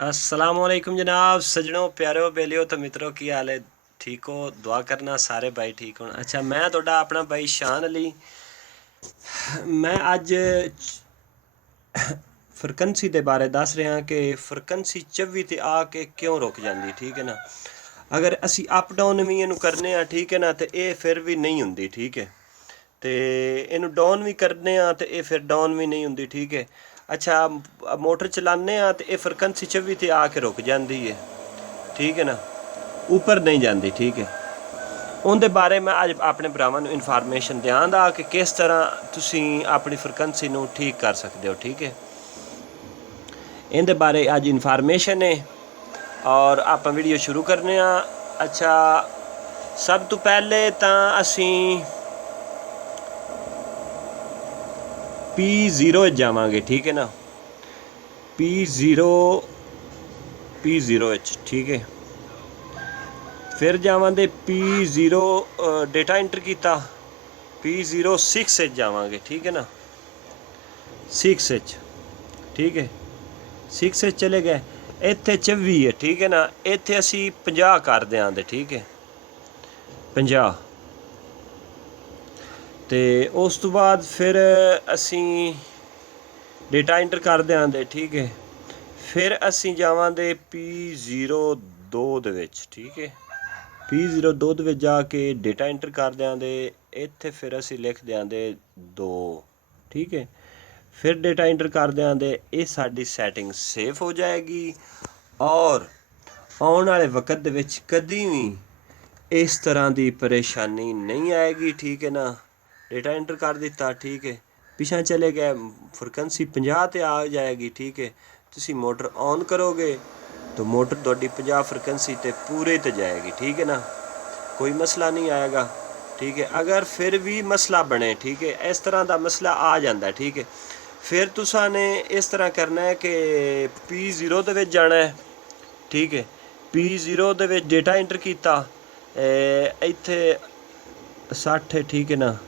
अस्सलामुअलैकुम जनाब, सजनों, प्यारो, बेलियो तो मित्रों, की हाल है? ठीक हो? दुआ करना सारे भाई ठीक हो। अच्छा, मैं थोड़ा अपना भाई शान अली। मैं अज फ्रिकवेंसी के बारे दस रहा कि फ्रिकवेंसी 24 ते आके क्यों रुक जाती। ठीक है ना। अगर असी अप डाउन भी इनू करने ठीक है ना, तो ये फिर भी नहीं होंगी। ठीक है, तो इनू डाउन भी करने तो ये फिर डाउन भी नहीं होंगी। ठीक है। अच्छा, मोटर चलाने तो ये फ्रिकवेंसी 24 ते आके रुक जाती है। ठीक है ना, ऊपर नहीं जाती। ठीक है, उनके बारे मैं अज अपने भरावां नूं इनफॉर्मेशन देंगा कि किस तरह तुसीं अपनी फ्रिकवेंसी नूं ठीक कर सकते हो। ठीक है, इनके बारे अज इनफॉर्मेशन है और आप वीडियो शुरू करने। अच्छा, सब तो पहले तो असी P0 जावांगे। ठीक है ना, P0 ठीक है। फिर जावांगे P0 डेटा इंटर किया, P0 6 जावांगे। ठीक है ना, 6 ठीक है, 6 चले गए। इत्थे 24 है। ठीक है ना, इत्थे असी 50 कर देंगे। ठीक है, 50। तो उस तो बाद फिर असी डेटा इंटर कर देंगे। ठीक है, फिर असी जावांगे P02 दे विच। ठीक है, P02 दे विच जाके डेटा इंटर कर देंगे। इत्थे फिर असी लिख देंगे 2। ठीक है, फिर डेटा इंटर कर देंगे। ये साडी सैटिंग सेव हो जाएगी और आने वाले वक्त दे विच कदी भी इस तरह की परेशानी नहीं आएगी। ठीक है ना, डेटा इंटर कर दिता। ठीक है, पिछा चले गए, फ्रिकवेंसी 50 ते आ जाएगी। ठीक है, तुसी मोटर ऑन करोगे तो मोटर थोड़ी 50 फ्रिकवेंसी ते पूरे ते जाएगी। ठीक है ना, कोई मसला नहीं आएगा। ठीक है, अगर फिर भी मसला बने, ठीक है, इस तरह का मसला आ जाता है। ठीक है, फिर तुसा ने इस तरह करना है कि P0 दे विच जाना है। ठीक है, P0 they which data inter किया, इत्थे 60 है। ठीक है ना,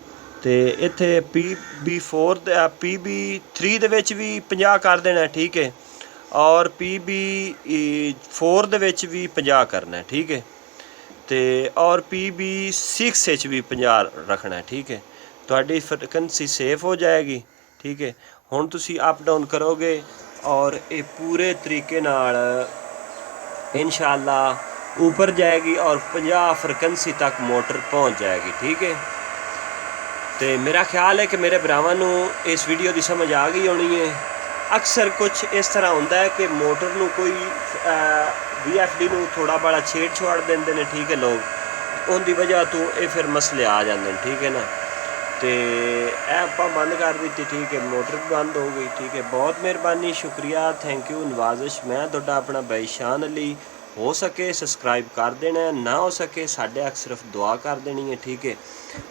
तो इत्थे PB4 PB3 दे विच भी 50 कर देना। ठीक है, और PB4 दे विच भी 50 करना है। ठीक है, तो और PB6 भी 50 रखना है। ठीक है, तुहाडी फ्रिकवेंसी सेफ हो जाएगी। ठीक है, हुण तुसी अप डाउन करोगे और ये पूरे तरीके नाल इंशाअल्लाह ऊपर जाएगी और 50 फ्रिकवेंसी तक मोटर पहुंच जाएगी। ठीक है, तो मेरा ख्याल है कि मेरे भरावां नूं इस वीडियो की समझ आ गई होनी है। अक्सर कुछ इस तरह होंदा है कि मोटर नूं कोई VFD नूं थोड़ा बड़ा छेड़ छुआड़ देंदे ने। ठीक है, लोग उनकी वजह तो ये फिर मसले आ जाते हैं। ठीक है ना, तो ऐप बंद कर दी। ठीक है, मोटर भी बंद हो गई। ठीक है, बहुत मेहरबानी, शुक्रिया, थैंक यू, नवाजिश। मैं तुहाडा अपना भाई शान अली। हो सके सब्सक्राइब कर देना, ना हो सके साढ़े अख सिर्फ दुआ कर देनी है। ठीक है,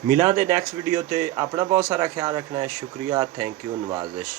मिलांगे नैक्सट वीडियो ते। अपना बहुत सारा ख्याल रखना है। शुक्रिया, थैंक यू, नवाजिश।